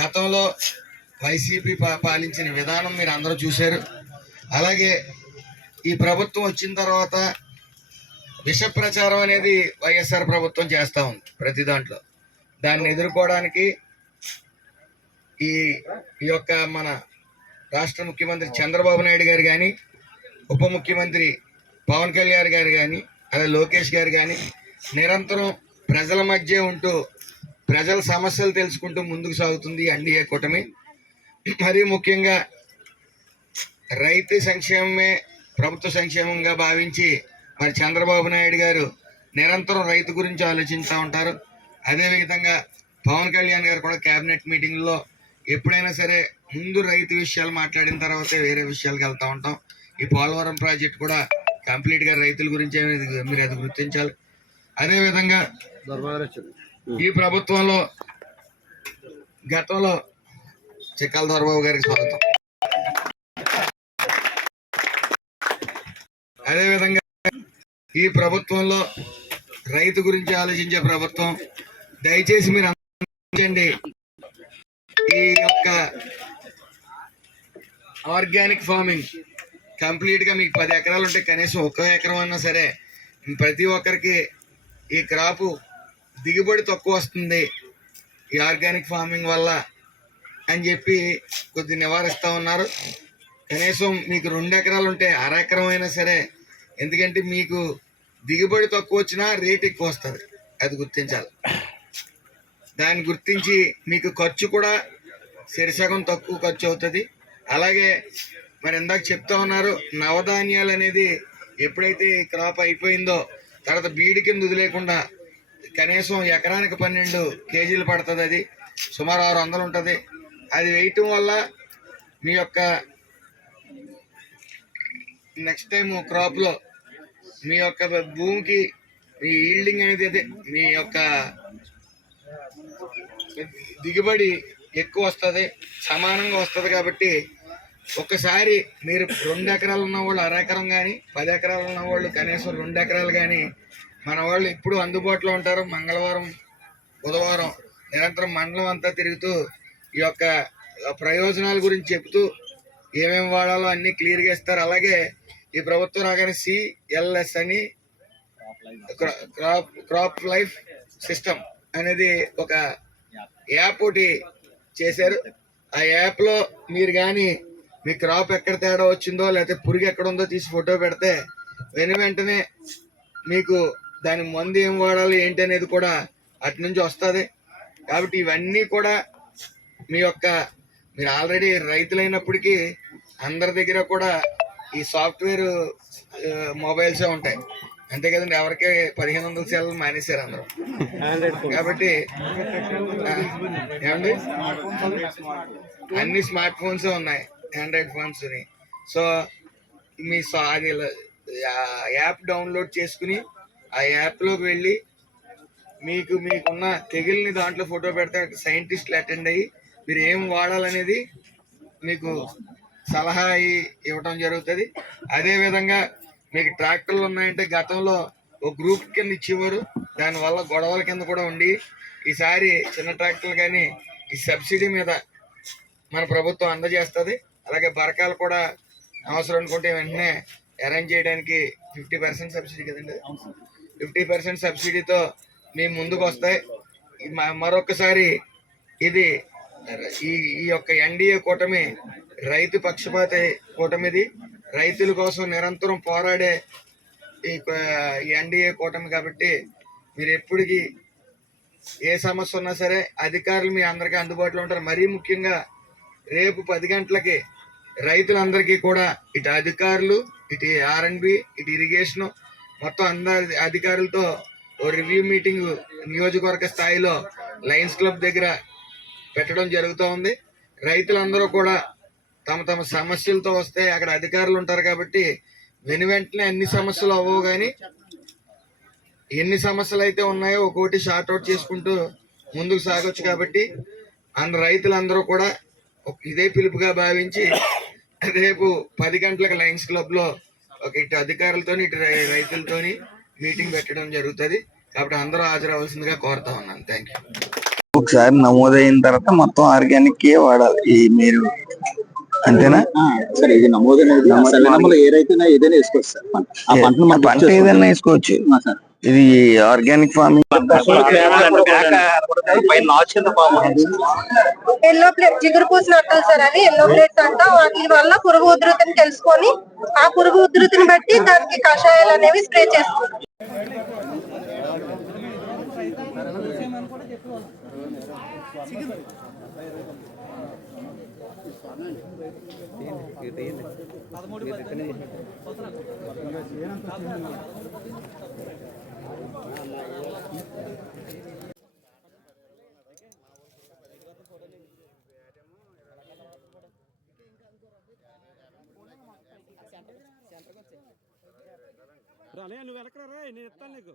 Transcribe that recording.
గతంలో వైసీపీ పాలించిన విధానం మీరు అందరూ చూశారు. అలాగే ఈ ప్రభుత్వం వచ్చిన తర్వాత విష ప్రచారం అనేది వైఎస్ఆర్ ప్రభుత్వం చేస్తూ ఉంది ప్రతి దాంట్లో. దాన్ని ఎదుర్కోవడానికి ఈ ఈ యొక్క మన రాష్ట్ర ముఖ్యమంత్రి చంద్రబాబు నాయుడు గారు కానీ ఉప ముఖ్యమంత్రి పవన్ కళ్యాణ్ గారు కానీ అలాగే లోకేష్ గారు కానీ నిరంతరం ప్రజల మధ్య ఉంటూ ప్రజల సమస్యలు తెలుసుకుంటూ ముందుకు సాగుతుంది ఎన్డీఏ కూటమి. మరీ ముఖ్యంగా రైతు సంక్షేమమే ప్రభుత్వ సంక్షేమంగా భావించి మరి చంద్రబాబు నాయుడు గారు నిరంతరం రైతు గురించి ఆలోచిస్తూ ఉంటారు. అదేవిధంగా పవన్ కళ్యాణ్ గారు కూడా కేబినెట్ మీటింగ్లో ఎప్పుడైనా సరే ముందు రైతు విషయాలు మాట్లాడిన తర్వాతే వేరే విషయాలకు వెళ్తూ ఉంటాం. ఈ పోలవరం ప్రాజెక్ట్ కూడా కంప్లీట్గా రైతుల గురించి మీరు అది గుర్తించాలి. అదేవిధంగా ఈ ప్రభుత్వంలో గతంలో చిక్కల దొరబాబు గారికి స్వాగతం. అదేవిధంగా ఈ ప్రభుత్వంలో రైతు గురించి ఆలోచించే ప్రభుత్వం దయచేసి మీరు అందించండి ఈ యొక్క ఆర్గానిక్ ఫార్మింగ్ కంప్లీట్గా మీకు పది ఎకరాలు ఉంటే కనీసం ఒక్క ఎకరం అన్నా సరే ప్రతి ఒక్కరికి ఈ క్రాపు దిగుబడి తక్కువ వస్తుంది ఈ ఆర్గానిక్ ఫార్మింగ్ వల్ల అని చెప్పి కొద్ది నివారిస్తూ ఉన్నారు. కనీసం మీకు రెండు ఎకరాలు ఉంటే అర ఎకరం అయినా సరే ఎందుకంటే మీకు దిగుబడి తక్కువ వచ్చినా రేట్ ఎక్కువ వస్తుంది. అది గుర్తించాలి. దాన్ని గుర్తించి మీకు ఖర్చు కూడా సరిసగం తక్కువ ఖర్చు అవుతుంది. అలాగే మరి ఇందాక చెప్తా ఉన్నారు నవధాన్యాలు అనేది ఎప్పుడైతే క్రాప్ అయిపోయిందో తర్వాత బీడి కింద వదిలేకుండా కనీసం ఎకరానికి పన్నెండు కేజీలు పడుతుంది అది. సుమారు ఆరు వందలు ఉంటుంది. అది వేయటం వల్ల మీ యొక్క నెక్స్ట్ టైం క్రాప్లో మీ యొక్క భూమికి మీ ఈల్డింగ్ అనేది అదే మీ యొక్క దిగుబడి ఎక్కువ వస్తుంది సమానంగా వస్తుంది కాబట్టి ఒక్కసారి మీరు రెండు ఎకరాలు ఉన్న వాళ్ళు అర ఎకరం కానీ పది ఎకరాలు ఉన్న వాళ్ళు కనీసం రెండు ఎకరాలు కానీ మన వాళ్ళు ఎప్పుడు అందుబాటులో ఉంటారు? మంగళవారం బుధవారం నిరంతరం మండలం అంతా తిరుగుతూ ఈ యొక్క ప్రయోజనాల గురించి చెప్తూ ఏమేమి వాడాలో అన్నీ క్లియర్గా ఇస్తారు అలాగే ఈ ప్రభుత్వం రాగానే సిఎల్ఎస్ అని క్రాప్ క్రాప్ లైఫ్ సిస్టమ్ అనేది ఒక యాప్ ఒకటి చేశారు. ఆ యాప్లో మీరు కానీ మీ క్రాప్ ఎక్కడ తేడా వచ్చిందో లేకపోతే పురుగు ఎక్కడ ఉందో తీసి ఫోటో పెడితే వెను వెంటనే మీకు దాని మందు ఏం వాడాలి ఏంటి అనేది కూడా అటు నుంచి వస్తుంది. కాబట్టి ఇవన్నీ కూడా మీ యొక్క మీరు ఆల్రెడీ రైతులైనప్పటికీ అందరి దగ్గర కూడా ఈ సాఫ్ట్వేర్ మొబైల్సే ఉంటాయి. అంతే కదండి ఎవరికి పదిహేను వందల సెల్ మానేశారు అందరూ. కాబట్టి ఏమండి? అన్ని స్మార్ట్ ఫోన్స్ ఉన్నాయి ఆండ్రాయిడ్ ఫోన్స్ సో మీ సా- అది యాప్ డౌన్లోడ్ చేసుకుని ఆ యాప్లోకి వెళ్ళి మీకు మీకున్న తెగుల్ని దాంట్లో ఫోటో పెడితే సైంటిస్టులు అటెండ్ అయ్యి మీరు ఏం వాడాలనేది మీకు సలహా ఇవ్వటం జరుగుతుంది. అదేవిధంగా మీకు ట్రాక్టర్లు ఉన్నాయంటే గతంలో ఒక గ్రూప్ కింద ఇచ్చేవారు. దానివల్ల గొడవల కింద కూడా ఉండి ఈసారి చిన్న ట్రాక్టర్లు కానీ ఈ సబ్సిడీ మీద మన ప్రభుత్వం అందజేస్తుంది. అలాగే బరకాలు కూడా అవసరం అనుకుంటే వెంటనే అరేంజ్ చేయడానికి ఫిఫ్టీ పర్సెంట్ సబ్సిడీ కదండి. ఫిఫ్టీ పర్సెంట్ సబ్సిడీతో మీ ముందుకు వస్తాయి మరొకసారి ఇది ఈ ఈ యొక్క ఎన్డీఏ కూటమి రైతు పక్షపాత కూటమిది. రైతుల కోసం నిరంతరం పోరాడే ఈ ఎన్డీఏ కూటమి కాబట్టి మీరు ఎప్పటికీ ఏ సమస్య ఉన్నా సరే అధికారులు మీ అందరికీ అందుబాటులో ఉంటారు. మరీ ముఖ్యంగా రేపు పది గంటలకి రైతులందరికీ కూడా ఇటు అధికారులు ఇటు ఆర్ఎండ్బి ఇటు ఇరిగేషను మొత్తం అందరి అధికారులతో ఓ రివ్యూ మీటింగ్ నియోజకవర్గ స్థాయిలో లయన్స్ క్లబ్ దగ్గర పెట్టడం జరుగుతూ ఉంది. రైతులందరూ కూడా తమ తమ సమస్యలతో వస్తే అక్కడ అధికారులు ఉంటారు కాబట్టి వెను వెంటనే అన్ని సమస్యలు అవ్వవు కానీ ఎన్ని సమస్యలు అయితే ఉన్నాయో ఒక్కోటి షార్ట్ అవుట్ చేసుకుంటూ ముందుకు సాగొచ్చు కాబట్టి అందరు రైతులందరూ కూడా ఇదే పిలుపుగా భావించి రేపు పది గంటలకు లయన్స్ క్లబ్లో ఇటు అధికారులతోని ఇటు రై- రైతులతోని మీటింగ్ పెట్టడం జరుగుతుంది. కాబట్టి అందరూ హాజరవలసిందిగా కోరుతా ఉన్నాను. థ్యాంక్ యూ ఒకసారి నమోదైన తర్వాత మొత్తం ఆర్గానిక్ వాడాలి. ఈ మీరు అంతేనా? సరే ఇది నమోదు ఏదైనా వేసుకోవచ్చు సార్. పంట. ఆ పంట ఏదైనా వేసుకోవచ్చు. ఇది ఆర్గానిక్ ఫార్మింగ్. ఎల్లో ప్లేట్ జిగురు పూసి నట్టలు సార్ అది ఎల్లో ప్లేట్స్ అంటాం. వాటి వల్ల పురుగు ఉధృతిని తెలుసుకొని ఆ పురుగు ఉధృతిని బట్టి దానికి కషాయాలు అనేవి స్ప్రే చేస్తుంది చేసుకుంటాం నువ్వు వెనకరా నేను ఇస్తాను నీకు.